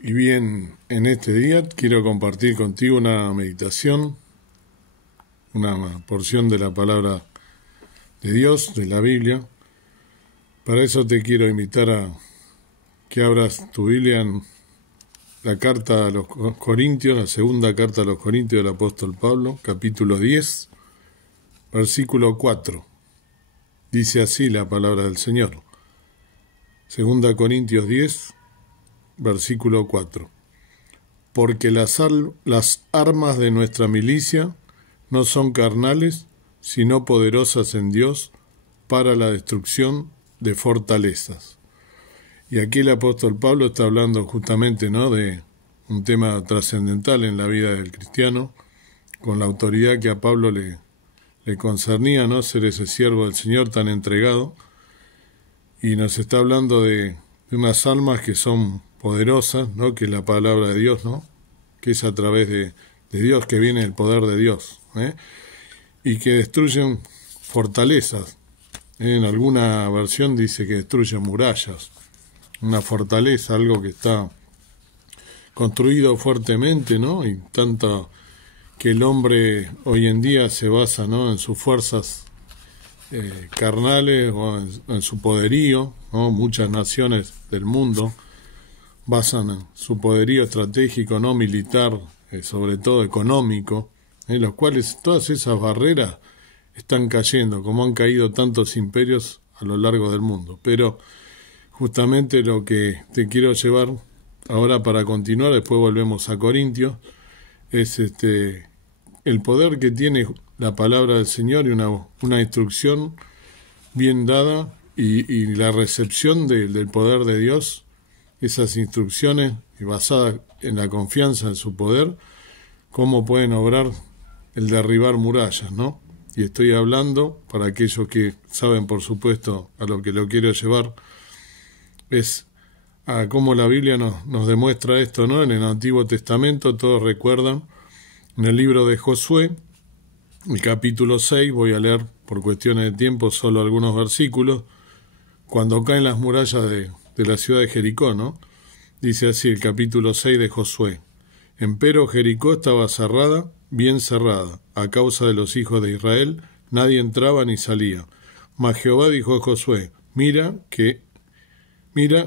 Y bien, en este día quiero compartir contigo una meditación, una porción de la palabra de Dios, de la Biblia. Para eso te quiero invitar a que abras tu Biblia en la carta a los Corintios, la segunda carta a los Corintios del apóstol Pablo, capítulo 10, versículo 4. Dice así la palabra del Señor. Segunda Corintios 10, versículo 4. Porque las armas de nuestra milicia no son carnales, sino poderosas en Dios para la destrucción de fortalezas. Y aquí el apóstol Pablo está hablando justamente, ¿no?, de un tema trascendental en la vida del cristiano, con la autoridad que a Pablo le concernía, ¿no?, ser ese siervo del Señor tan entregado, y nos está hablando de unas armas que son poderosas, ¿no?, que es la palabra de Dios, ¿no?, que es a través de Dios que viene el poder de Dios, y que destruyen fortalezas. En alguna versión dice que destruyen murallas. Una fortaleza, algo que está construido fuertemente, ¿no?, y tanto que el hombre hoy en día se basa, ¿no?, en sus fuerzas carnales o en su poderío, ¿no? Muchas naciones del mundo basan en su poderío estratégico, no militar, sobre todo económico, en los cuales todas esas barreras están cayendo, como han caído tantos imperios a lo largo del mundo. Pero justamente lo que te quiero llevar ahora para continuar, después volvemos a Corintios, es el poder que tiene la palabra del Señor y una instrucción bien dada y la recepción del poder de Dios, esas instrucciones y basadas en la confianza en su poder, cómo pueden obrar el derribar murallas, ¿no? Y estoy hablando, para aquellos que saben, por supuesto, a lo que lo quiero llevar, es a cómo la Biblia nos demuestra esto, ¿no? En el Antiguo Testamento, todos recuerdan, en el libro de Josué, el capítulo 6, voy a leer por cuestiones de tiempo solo algunos versículos, cuando caen las murallas de la ciudad de Jericó, ¿no? Dice así el capítulo 6 de Josué. Empero Jericó estaba cerrada, bien cerrada, a causa de los hijos de Israel, nadie entraba ni salía. Mas Jehová dijo a Josué, mira,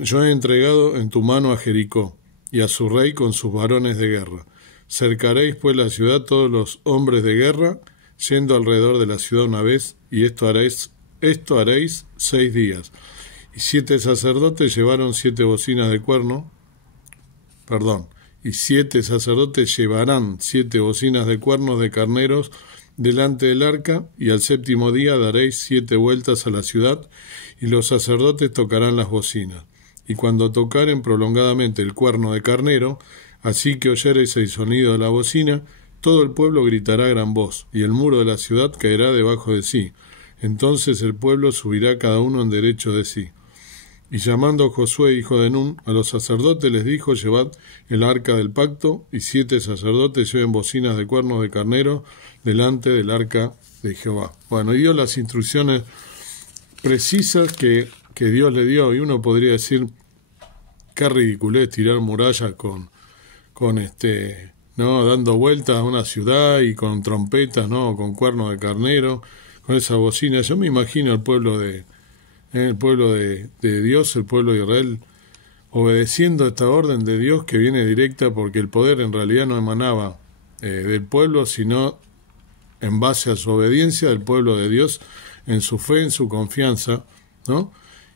yo he entregado en tu mano a Jericó, y a su rey con sus varones de guerra. Cercaréis pues la ciudad todos los hombres de guerra, yendo alrededor de la ciudad una vez, y esto haréis 6 días. Y 7 sacerdotes llevaron 7 bocinas de cuerno, y 7 sacerdotes llevarán 7 bocinas de cuernos de carneros delante del arca, y al 7º día daréis 7 vueltas a la ciudad, y los sacerdotes tocarán las bocinas. Y cuando tocaren prolongadamente el cuerno de carnero, así que oyereis el sonido de la bocina, todo el pueblo gritará a gran voz, y el muro de la ciudad caerá debajo de sí. Entonces el pueblo subirá cada uno en derecho de sí. Y llamando Josué, hijo de Nun, a los sacerdotes les dijo, llevad el arca del pacto, y 7 sacerdotes lleven bocinas de cuernos de carnero delante del arca de Jehová. Bueno, y dio las instrucciones precisas que Dios le dio, y uno podría decir, qué ridiculez tirar murallas con ¿no?, dando vueltas a una ciudad y con trompetas, ¿no?, con cuernos de carnero, con esa bocina. Yo me imagino el pueblo de Dios, el pueblo de Israel, obedeciendo esta orden de Dios que viene directa, porque el poder en realidad no emanaba del pueblo, sino en base a su obediencia del pueblo de Dios, en su fe, en su confianza, ¿no?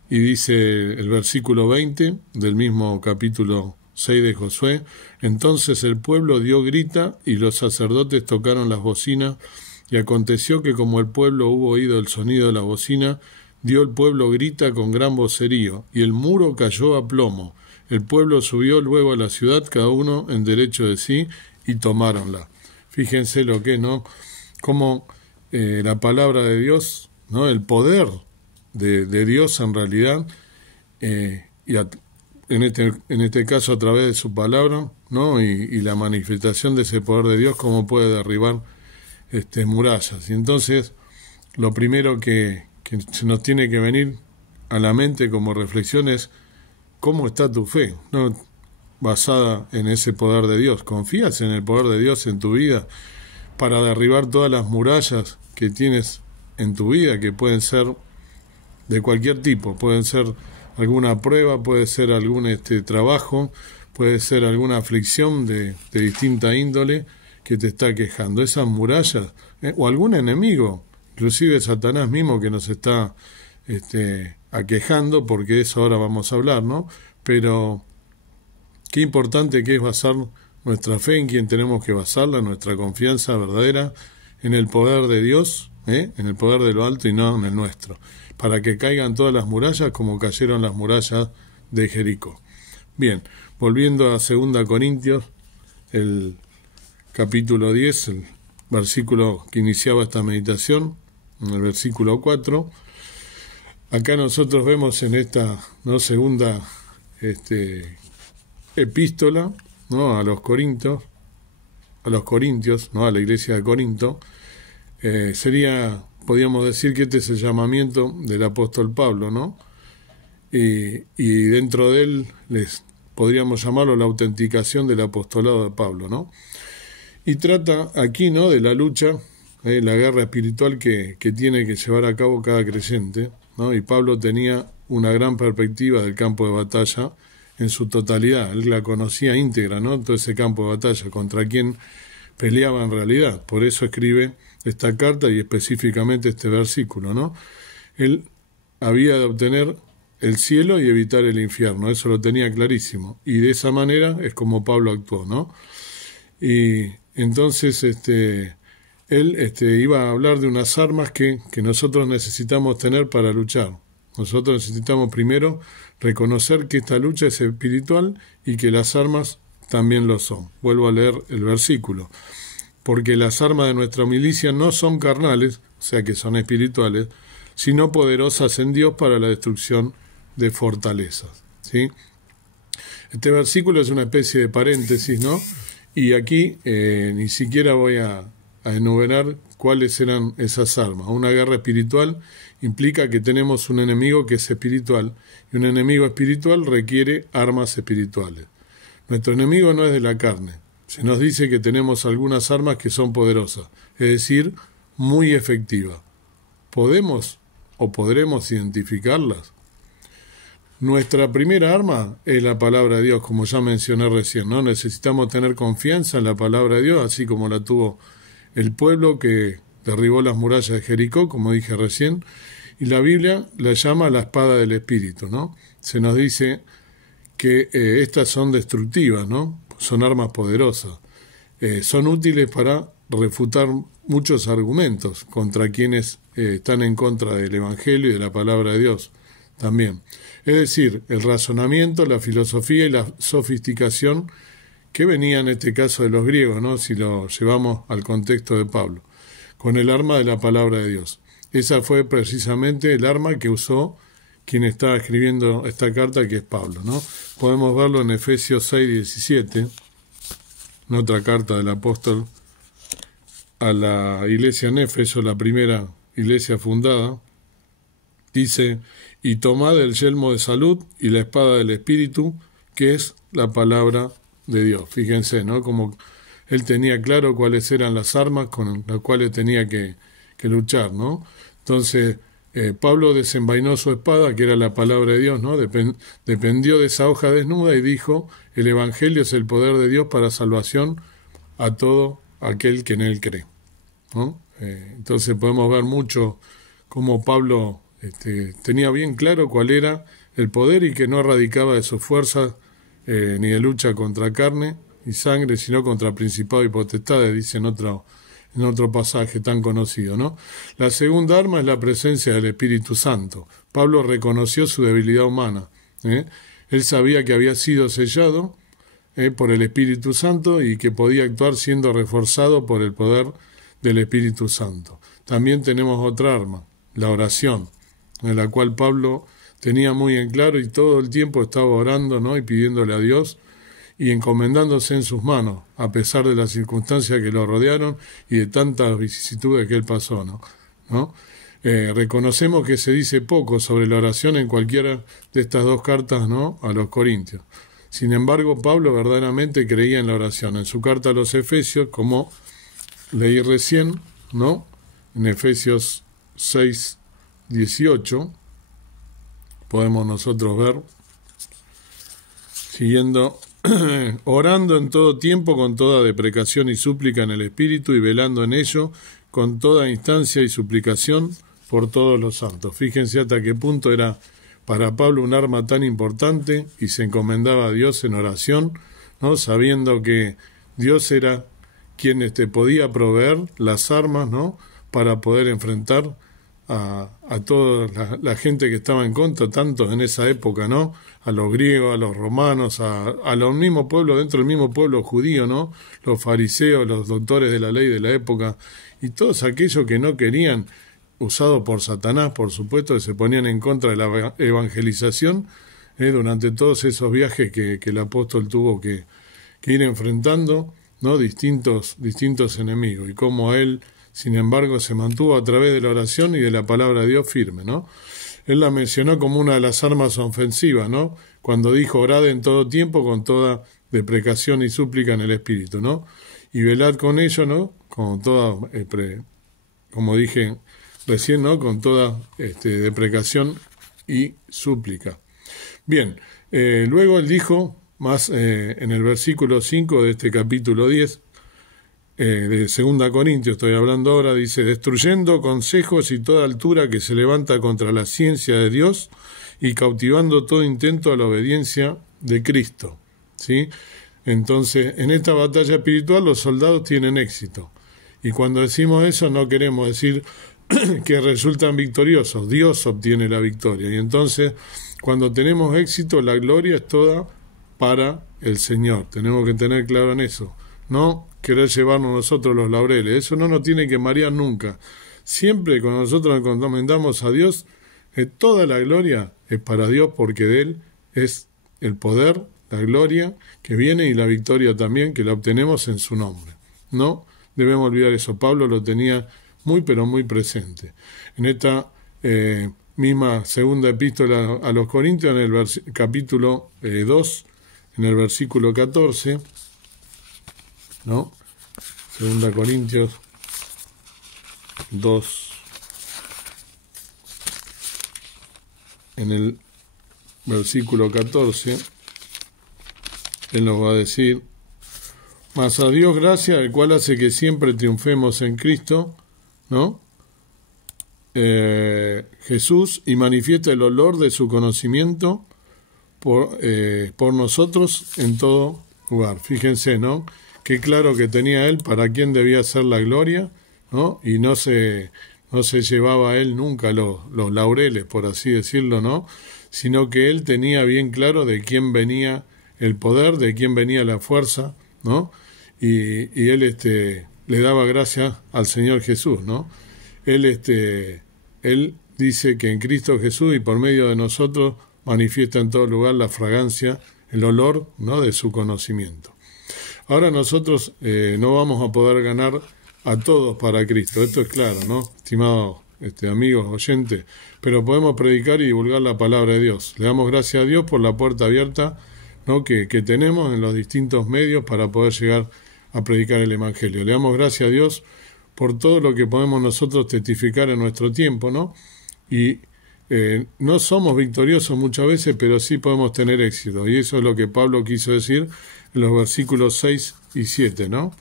Y dice el versículo 20 del mismo capítulo 6 de Josué, entonces el pueblo dio grita y los sacerdotes tocaron las bocinas, y aconteció que como el pueblo hubo oído el sonido de la bocina, dio el pueblo grita con gran vocerío, y el muro cayó a plomo. El pueblo subió luego a la ciudad, cada uno en derecho de sí, y tomáronla. Fíjense lo que, ¿no?, como la palabra de Dios, ¿no?, el poder de Dios en realidad, en este caso a través de su palabra, ¿no?, y la manifestación de ese poder de Dios, cómo puede derribar murallas. Y entonces, lo primero que se nos tiene que venir a la mente como reflexión es, ¿cómo está tu fe? No, basada en ese poder de Dios. ¿Confías en el poder de Dios en tu vida para derribar todas las murallas que tienes en tu vida, que pueden ser de cualquier tipo? Pueden ser alguna prueba, puede ser algún trabajo, puede ser alguna aflicción de distinta índole que te está quejando. Esas murallas, o algún enemigo, inclusive Satanás mismo, que nos está aquejando, porque de eso ahora vamos a hablar, ¿no? Pero qué importante que es basar nuestra fe, en quien tenemos que basarla, nuestra confianza verdadera en el poder de Dios, en el poder de lo alto y no en el nuestro, para que caigan todas las murallas como cayeron las murallas de Jericó. Bien, volviendo a 2 Corintios, el capítulo 10, el versículo que iniciaba esta meditación, en el versículo 4, acá nosotros vemos en esta segunda epístola, ¿no?, a los Corintios, ¿no?, a la iglesia de Corinto. Podríamos decir que este es el llamamiento del apóstol Pablo, ¿no? Y dentro de él podríamos llamarlo la autenticación del apostolado de Pablo, ¿no? Y trata aquí, ¿no?, de la lucha, la guerra espiritual que tiene que llevar a cabo cada creyente, ¿no? Y Pablo tenía una gran perspectiva del campo de batalla en su totalidad. Él la conocía íntegra, ¿no?, todo ese campo de batalla, contra quién peleaba en realidad. Por eso escribe esta carta y específicamente este versículo, ¿no? Él había de obtener el cielo y evitar el infierno, eso lo tenía clarísimo. Y de esa manera es como Pablo actuó, ¿no? Y entonces él iba a hablar de unas armas que nosotros necesitamos tener para luchar. Nosotros necesitamos primero reconocer que esta lucha es espiritual y que las armas también lo son. Vuelvo a leer el versículo. Porque las armas de nuestra milicia no son carnales, o sea que son espirituales, sino poderosas en Dios para la destrucción de fortalezas, ¿sí? Este versículo es una especie de paréntesis, ¿no? Y aquí ni siquiera voy a enumerar cuáles eran esas armas. Una guerra espiritual implica que tenemos un enemigo que es espiritual, y un enemigo espiritual requiere armas espirituales. Nuestro enemigo no es de la carne. Se nos dice que tenemos algunas armas que son poderosas, es decir, muy efectivas. ¿Podemos o podremos identificarlas? Nuestra primera arma es la palabra de Dios, como ya mencioné recién, ¿no? Necesitamos tener confianza en la palabra de Dios, así como la tuvo el pueblo que derribó las murallas de Jericó, como dije recién, y la Biblia la llama la espada del Espíritu, ¿no? Se nos dice que estas son destructivas, ¿no? Son armas poderosas. Son útiles para refutar muchos argumentos contra quienes están en contra del Evangelio y de la palabra de Dios también. Es decir, el razonamiento, la filosofía y la sofisticación que venía en este caso de los griegos, ¿no?, si lo llevamos al contexto de Pablo, con el arma de la palabra de Dios. Esa fue precisamente el arma que usó quien está escribiendo esta carta, que es Pablo, ¿no? Podemos verlo en Efesios 6:17, en otra carta del apóstol a la iglesia en Éfeso, la primera iglesia fundada. Dice: y tomad el yelmo de salud y la espada del Espíritu, que es la palabra de Dios. Fíjense, ¿no?, como él tenía claro cuáles eran las armas con las cuales tenía que luchar, ¿no? Entonces, Pablo desenvainó su espada, que era la palabra de Dios, ¿no? Dependió de esa hoja desnuda y dijo: el Evangelio es el poder de Dios para salvación a todo aquel que en él cree, ¿no? Entonces podemos ver mucho cómo Pablo tenía bien claro cuál era el poder y que no radicaba de sus fuerzas ni de lucha contra carne y sangre, sino contra principados y potestades, dice en otro pasaje tan conocido, ¿no? La segunda arma es la presencia del Espíritu Santo. Pablo reconoció su debilidad humana. Él sabía que había sido sellado por el Espíritu Santo y que podía actuar siendo reforzado por el poder del Espíritu Santo. También tenemos otra arma, la oración, en la cual Pablo tenía muy en claro y todo el tiempo estaba orando, ¿no?, y pidiéndole a Dios y encomendándose en sus manos, a pesar de las circunstancias que lo rodearon y de tantas vicisitudes que él pasó, ¿no? Reconocemos que se dice poco sobre la oración en cualquiera de estas dos cartas, ¿no?, a los Corintios. Sin embargo, Pablo verdaderamente creía en la oración. En su carta a los Efesios, como leí recién, ¿no? En Efesios 6, 18, podemos nosotros ver, siguiendo, orando en todo tiempo con toda deprecación y súplica en el Espíritu y velando en ello con toda instancia y suplicación por todos los santos. Fíjense hasta qué punto era para Pablo un arma tan importante y se encomendaba a Dios en oración, ¿no? Sabiendo que Dios era quien podía proveer las armas, ¿no? Para poder enfrentar a toda la gente que estaba en contra, tanto en esa época, ¿no? A los griegos, a los romanos, a los mismos pueblos, dentro del mismo pueblo judío, ¿no? Los fariseos, los doctores de la ley de la época, y todos aquellos que no querían, usados por Satanás, por supuesto, que se ponían en contra de la evangelización, durante todos esos viajes que el apóstol tuvo que ir enfrentando, ¿no? Distintos enemigos, y cómo él, sin embargo, se mantuvo a través de la oración y de la palabra de Dios firme, ¿no? Él la mencionó como una de las armas ofensivas, ¿no? Cuando dijo, orad en todo tiempo con toda deprecación y súplica en el Espíritu, ¿no? Y velad con ello, ¿no? Con toda, como dije recién, ¿no? Con toda deprecación y súplica. Bien, luego él dijo, más en el versículo 5 de este capítulo 10, de 2 Corintios, estoy hablando ahora, dice, destruyendo consejos y toda altura que se levanta contra la ciencia de Dios y cautivando todo intento a la obediencia de Cristo, ¿sí? Entonces, en esta batalla espiritual los soldados tienen éxito, y cuando decimos eso no queremos decir que resultan victoriosos, Dios obtiene la victoria, y entonces cuando tenemos éxito la gloria es toda para el Señor, tenemos que tener claro en eso, no querer llevarnos nosotros los laureles, eso no nos tiene que marear nunca. Siempre cuando nosotros nos encomendamos a Dios, toda la gloria es para Dios, porque de Él es el poder, la gloria que viene y la victoria también que la obtenemos en su nombre. No debemos olvidar eso. Pablo lo tenía muy pero muy presente. En esta misma segunda epístola a los Corintios, en el capítulo 2, en el versículo 14, ¿no? 2 Corintios 2, en el versículo 14, él nos va a decir, mas a Dios gracia, el cual hace que siempre triunfemos en Cristo, ¿no? Jesús, y manifiesta el olor de su conocimiento por nosotros en todo lugar. Fíjense, ¿no? Qué claro que tenía él para quién debía ser la gloria, ¿no? Y no se llevaba él nunca los laureles, por así decirlo, ¿no? Sino que él tenía bien claro de quién venía el poder, de quién venía la fuerza, ¿no? Y él le daba gracias al Señor Jesús, ¿no? Él dice que en Cristo Jesús y por medio de nosotros manifiesta en todo lugar la fragancia, el olor, ¿no? De su conocimiento. Ahora nosotros no vamos a poder ganar a todos para Cristo, esto es claro, ¿no? Estimados amigos, oyentes, pero podemos predicar y divulgar la palabra de Dios. Le damos gracias a Dios por la puerta abierta, ¿no? que tenemos en los distintos medios para poder llegar a predicar el Evangelio. Le damos gracias a Dios por todo lo que podemos nosotros testificar en nuestro tiempo, ¿no? Y no somos victoriosos muchas veces, pero sí podemos tener éxito, y eso es lo que Pablo quiso decir en los versículos 6 y 7, ¿no?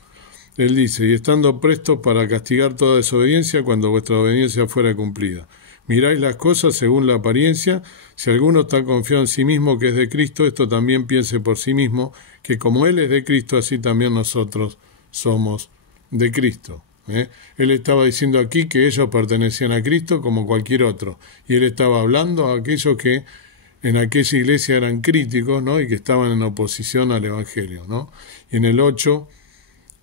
Él dice, y estando prestos para castigar toda desobediencia cuando vuestra obediencia fuera cumplida. Miráis las cosas según la apariencia, si alguno está confiado en sí mismo que es de Cristo, esto también piense por sí mismo, que como Él es de Cristo, así también nosotros somos de Cristo. Él estaba diciendo aquí que ellos pertenecían a Cristo como cualquier otro, y él estaba hablando a aquellos que en aquella iglesia eran críticos, ¿no? Y que estaban en oposición al Evangelio, ¿no? Y en el 8,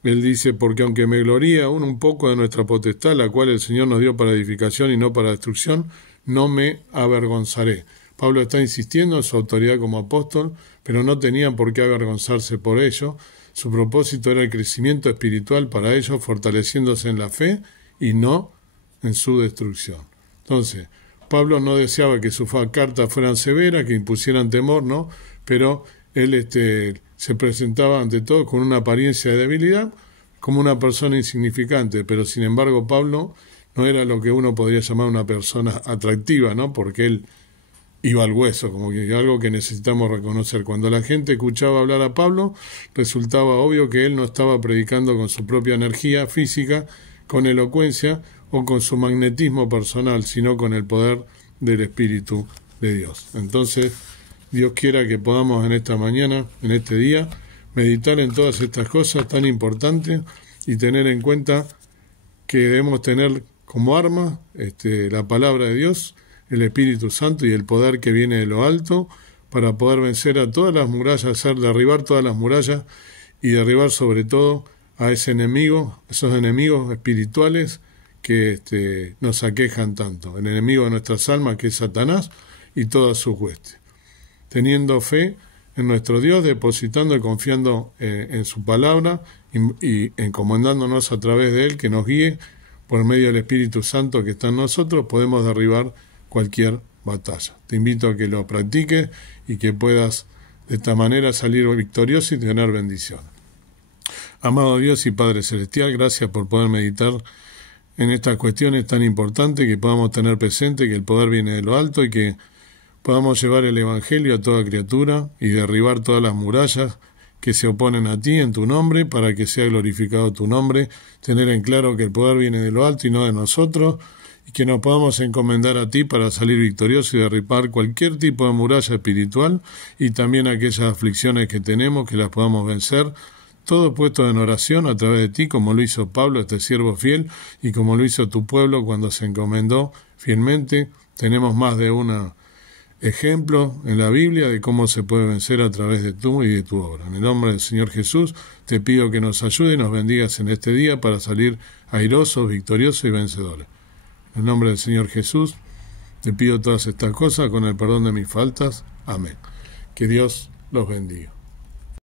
él dice, porque aunque me gloríe aún un poco de nuestra potestad, la cual el Señor nos dio para edificación y no para destrucción, no me avergonzaré. Pablo está insistiendo en su autoridad como apóstol, pero no tenían por qué avergonzarse por ello. Su propósito era el crecimiento espiritual para ellos, fortaleciéndose en la fe y no en su destrucción. Entonces, Pablo no deseaba que sus cartas fueran severas, que impusieran temor, ¿no? Pero él se presentaba ante todo con una apariencia de debilidad, como una persona insignificante, pero sin embargo Pablo no era lo que uno podría llamar una persona atractiva, ¿no? Porque él iba al hueso, como que algo que necesitamos reconocer. Cuando la gente escuchaba hablar a Pablo, resultaba obvio que él no estaba predicando con su propia energía física, con elocuencia o con su magnetismo personal, sino con el poder del Espíritu de Dios. Entonces, Dios quiera que podamos en esta mañana, en este día, meditar en todas estas cosas tan importantes y tener en cuenta que debemos tener como arma la palabra de Dios, el Espíritu Santo y el poder que viene de lo alto para poder vencer a todas las murallas, derribar todas las murallas y derribar sobre todo a ese enemigo, esos enemigos espirituales que nos aquejan tanto, el enemigo de nuestras almas que es Satanás y todas sus huestes. Teniendo fe en nuestro Dios, depositando y confiando en su palabra y encomendándonos a través de Él que nos guíe por medio del Espíritu Santo que está en nosotros, podemos derribar cualquier batalla. Te invito a que lo practiques y que puedas de esta manera salir victorioso y tener bendición. Amado Dios y Padre Celestial, gracias por poder meditar en estas cuestiones tan importantes, que podamos tener presente que el poder viene de lo alto y que podamos llevar el Evangelio a toda criatura y derribar todas las murallas que se oponen a ti en tu nombre, para que sea glorificado tu nombre, tener en claro que el poder viene de lo alto y no de nosotros, y que nos podamos encomendar a ti para salir victoriosos y derribar cualquier tipo de muralla espiritual y también aquellas aflicciones que tenemos, que las podamos vencer, todo puesto en oración a través de ti, como lo hizo Pablo, este siervo fiel, y como lo hizo tu pueblo cuando se encomendó fielmente. Tenemos más de un ejemplo en la Biblia de cómo se puede vencer a través de tú y de tu obra. En el nombre del Señor Jesús, te pido que nos ayude y nos bendigas en este día para salir airosos, victoriosos y vencedores. En el nombre del Señor Jesús, te pido todas estas cosas con el perdón de mis faltas. Amén. Que Dios los bendiga.